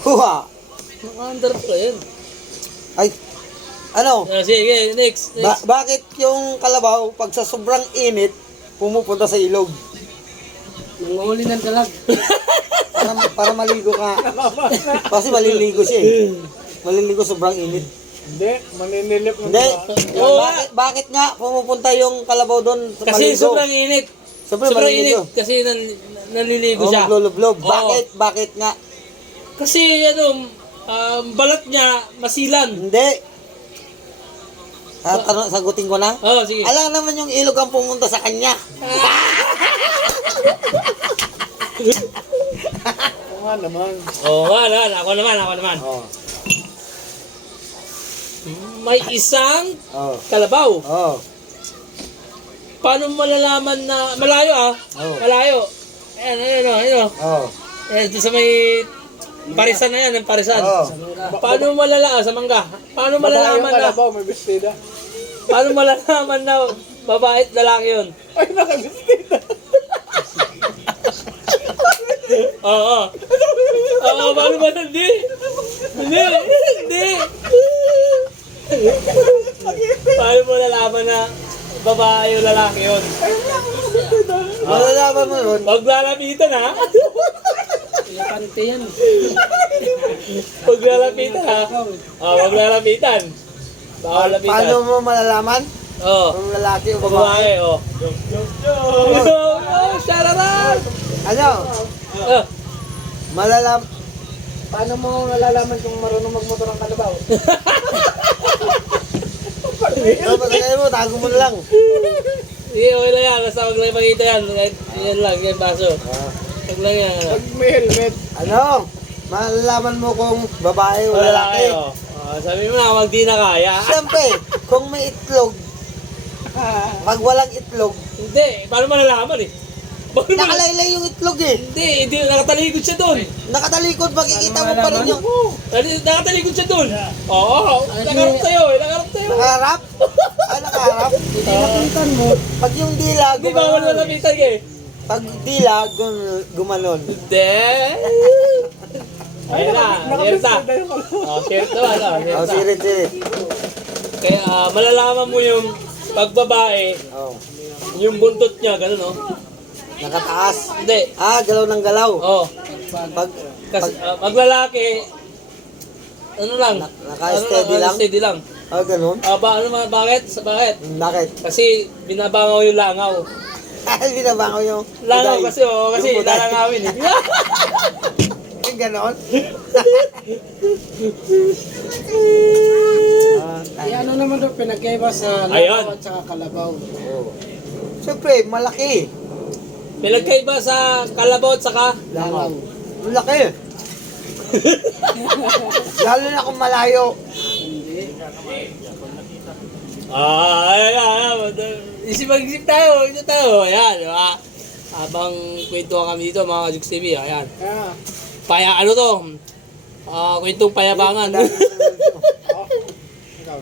Huha. Under pa yan. Ay, ano? Sige, next. Bakit yung kalabaw, pag sa sobrang init, pumupunta sa ilog? Nanguhuli ng dalag. Para maligo ka. Kasi maliligo siya eh. Maliligo sobrang init. Hindi, maninilip mo. Hindi. Oo. Bakit nga pumupunta yung kalabaw doon sa Kasi maligo? sobrang init. Sobrang init. maliligo. Kasi naliligo Oh, siya. maglulublob. Oo. Bakit nga? Kasi balat niya masilan. Hindi. Sagutin ko na. Oo, sige. Alam naman yung ilog ang pumunta sa kanya. Oo nga naman. Oo nga naman. Ako naman. Oh. May isang Oh. kalabaw. Oh. Paano malalaman na malayo Oo. Malayo. Ayan. Oh. Ayan, sa may parisan na yan, yung parisan. Oh. Paano malalaman sa mangga? Paano Babae yung malalaman na kalabaw, may bestida. paano malalaman na babae at lalaki yun? Ay, nakabestida. Oo. Paano ba? Hindi. Paano mo nalaman na babae o lalaki yun? Malalaman mo yun. Huwag lalapitan ha. Elepante yan. Huwag lalapitan ha. Huwag lalapitan. Bawal lapitan. Paano mo malalaman Oo. kung lalaki o babae? Babae, oh. Shararan! Ano? Malalam. Paano mo nalalaman kung marunong magmotor ang kalabaw? Patagay mo, tago mo na lang. Hindi, okay lang yan. Basta huwag lang ipakita yan. Yan lang, yan baso. Huwag lang yan. Pag may helmet. Ano? Malalaman mo kung babae o lalaki. oh. Sabi mo na, wag di na kaya. Siyempre, kung may itlog, pag walang itlog, Hindi, paano malalaman eh? Paano malalaman? nakalaylay yung itlog eh. Hindi, nakatalikod siya doon. Nakatalikod, makikita mo pa rin yung Nakatalikod siya doon. Oo, nakarap sa'yo eh, nakarap sa'yo. nakaharap. Ay, nakaharap. Hindi napitan mo. Pag yung dila, Hindi bawal gumanon. malapitan eh. Pag dila, gumanon. Hindi. Ayun na, sirta. Nakabestida yung kalabaw. Sirta ba? Oh, sirit. Kaya malalaman mo yung pagbabae, Oh. yung buntot niya, gano'n oh. Nakataas. Hindi. Galaw ng galaw. Oh. Pag, Kasi maglalaki, ano lang? Naka-steady lang? Steady lang. ganun. Bakit? Bakit? Bakit? Kasi binabangaw yung langaw. Binabango yung Langaw buday. kasi kasi Yung buday. lalangawin eh. Ganon. Ay, ano naman daw pinagkaiba sa Ayun. langaw at saka kalabaw. Siyempre, malaki. Pinagkaiba sa kalabaw at saka Langaw. Malaki. Lalo na kung malayo. Hindi. Isip tayo. Ayan, diba? Habang kwentuhan kami dito, mga Kajuks TV, ayan. Kaya, Ano to? Kwentong payabangan. ikaw.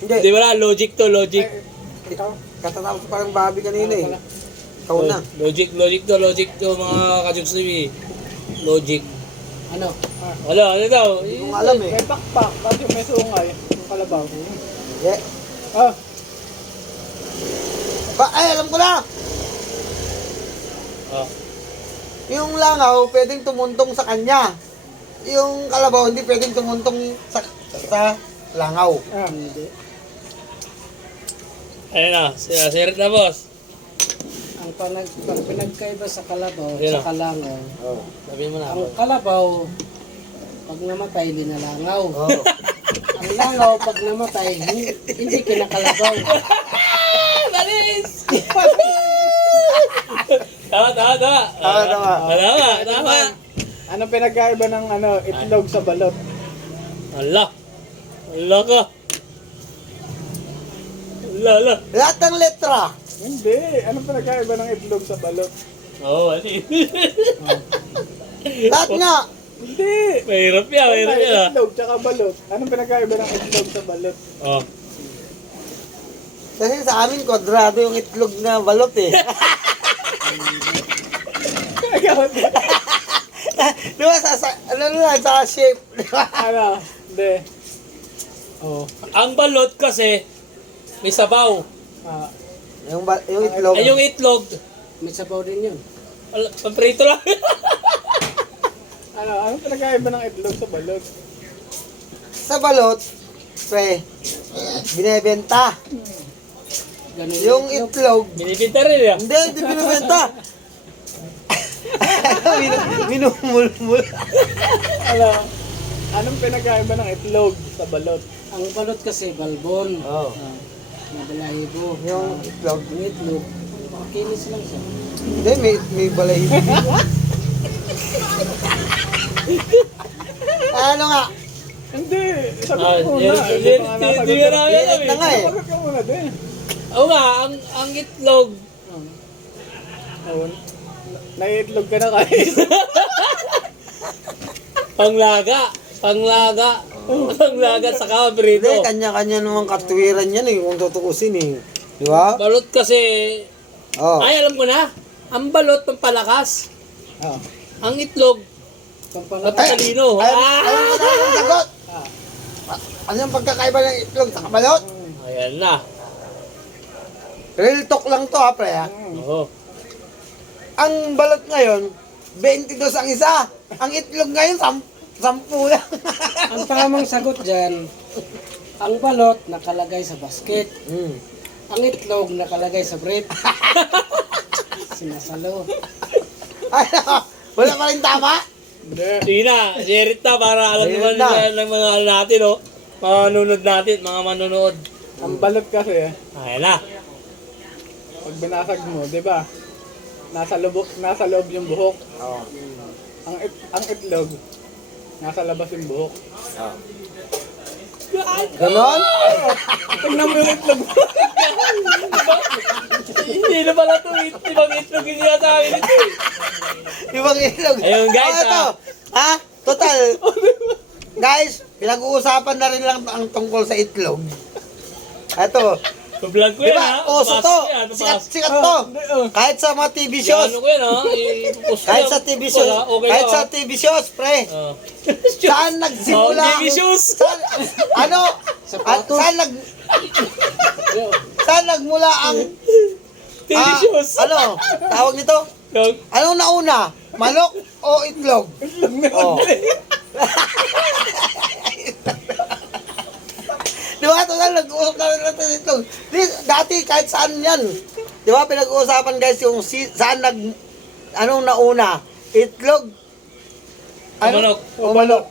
Hindi. Di ba na? Logic to, logic. Ikaw. Katatapos parang babi kanina eh. Ikaw na. Logic to, mga Kajuks TV. Logic. Ano? Ano daw? Hindi ko nga alam eh. May pakpak, bakit may sungay yung kalabaw? Yeah. Ah, Alam ko na! Oh. Yung langaw, pwedeng tumuntong sa kanya. Yung kalabaw, hindi pwedeng tumuntong sa langaw. Hindi. Ayun na, sirit na boss. Ang pinagkaiba sa kalabaw at Yun saka langaw. Oh. Sabi mo na. Ang kalabaw, pag namatay, linalangaw. Oh. Ang langaw, pag namatay, hindi kinakalabaw. Balis! Tama. anong pinagkaiba ng itlog sa balot? Allah ka. Allah. Lahat ng letra. Hindi. Anong pinagkaiba ng itlog sa balot? Oo, ano Lahat nga. Hindi. Mahirap yan. May itlog tsaka balot. Anong pinagkaiba ng itlog sa balot? Oh. Kasi sa amin, kwadrado yung itlog na balot eh. Di ba ano lang, sa shape. Di ba? Ano? Hindi. Oh. Ang balot kasi, may sabaw. Ah, Yung itlog. Ay, yung itlog, May sabaw din yun. paprito lang. anong pinagkaiba ng itlog sa balot? Sa balot, pre, binebenta. Ganun Yung itlog, Binibinta rin yan. hindi binibenta. Minumulmul. Anong pinagkaiba ng itlog sa balot? Ang balot kasi, balbon. Oh. Mabalahibo. Yung itlog. Yung itlog, kinis lang siya. Hindi, may balahibo. Ano nga? Hindi. Sabi Ah, ko muna. hindi pa nga nasagot. na namin alam Direct na nga eh. Sagot ka muna din. Oo nga, ang itlog, Oh, naiitlog ka na guys. panglaga sa Hindi, kabrito. kanya-kanya naman katwiran yan eh, kung tutuusin eh. Di ba? Balot kasi, Oh. ay alam ko na, ang balot pampalakas, Oh. ang itlog, Pampalakas. patalino. Alam mo na yung sagot. Ah. Ano yung pagkakaiba ng itlog sa kabalot? Ayan na. Real talk lang to ha, pre ha. Oo. Ang balot ngayon, 22 ang isa. Ang itlog ngayon, 10 lang. Ang tamang sagot dyan, ang balot nakalagay sa basket. Ang itlog nakalagay sa brief. Sinasalo. Ano? Wala pa rin tama? Hindi. Sige na, share it na para alam Share naman it na. nila ng mga ano natin, oh. Mga nanonood natin, mga manonood. Ang balot kasi, Ayan na. pag binasag mo, di ba? Nasa loob yung buhok. Oo. Ang itlog, nasa labas yung buhok. Ganon? Tingnan mo yung itlog mo. Hindi na pala ito, ibang itlog yung sinasabi nito. Ibang itlog. Ayun, guys, Oh, ito. Ha? Total. Guys, pinag-uusapan na rin lang ang tungkol sa itlog. Ito. Vlog ko Di yan, ba? ha? Uso to. Sikat to. Kahit sa mga TV shows. Ano ko yan, ha? Ipopost ko Kahit yan. sa TV shows. Wala, okay Kahit lang, sa ha? TV shows, pre. Oh. Saan nagsimula? Oh, TV shows. Ano? Sapatos. Saan nagmula ang TV shows. ano? Tawag nito? Yung- Anong nauna? Manok o itlog? Oh. Di ba? Total, nag-uusap na rin natin itlog. Dati, kahit saan yan. Di ba? Pinag-uusapan guys yung saan anong nauna? Itlog? Manok. O manok.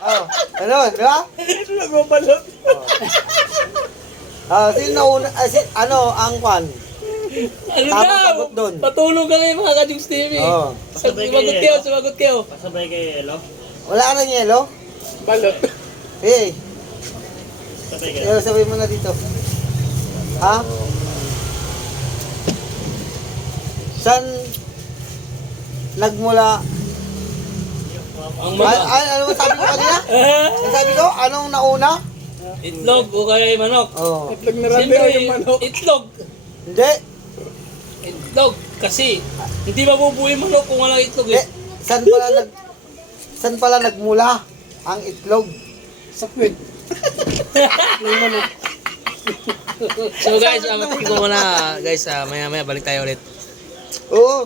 Oh, ano, di ba? Itlog mo balot. Sino nauna, ano, ang kwan? Ano Tamang daw? sagot dun. Patulong ka ngayon mga Kajugs TV. Oo. Sumagot kayo. Pasabay kay Elo. Wala ka ng yelo? Balot. Eh, Pasabay kay yelo sabihin mo na dito. Ha? Saan nagmula? Ang mga Ano mo sabi ko kanina? Ang sabi ko, anong nauna? itlog o kaya yung manok. Oh. Itlog na rin Siyempre, yung manok. itlog. Hindi. Itlog. Kasi, hindi mabubuhay manok kung walang itlog Hindi. eh. Saan pala nagmula ang itlog? Sa kwit. Ng manok. So guys, matigil ko muna guys, maya maya balik tayo ulit. Oo.